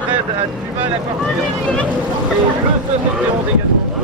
13 a du mal à partir. Et le 71 également.